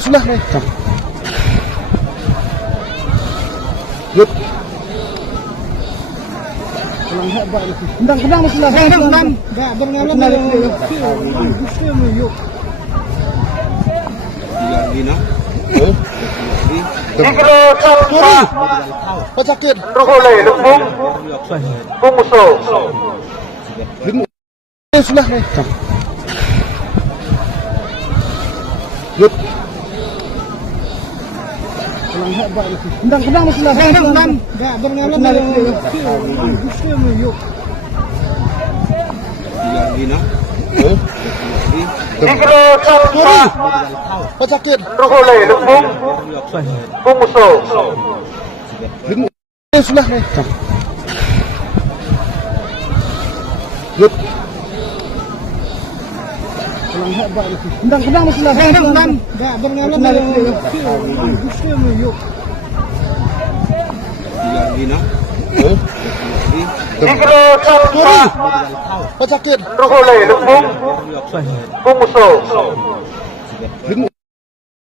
sudah. Yuk. Kendang sudah. Kendang. Enggak berngalam. Yuk. Pacakin. Rohole lubung bungso. Sudah. Yuk. Kendang sudah. Kendang. Enggak berngalam. Yuk. Pacakin. Rohole lubung bungso. Sudah. Yuk. Kendang sudah. Kendang. Enggak berngalam. Yuk. Pacakin. Pacakin. Rohole lubung bungso.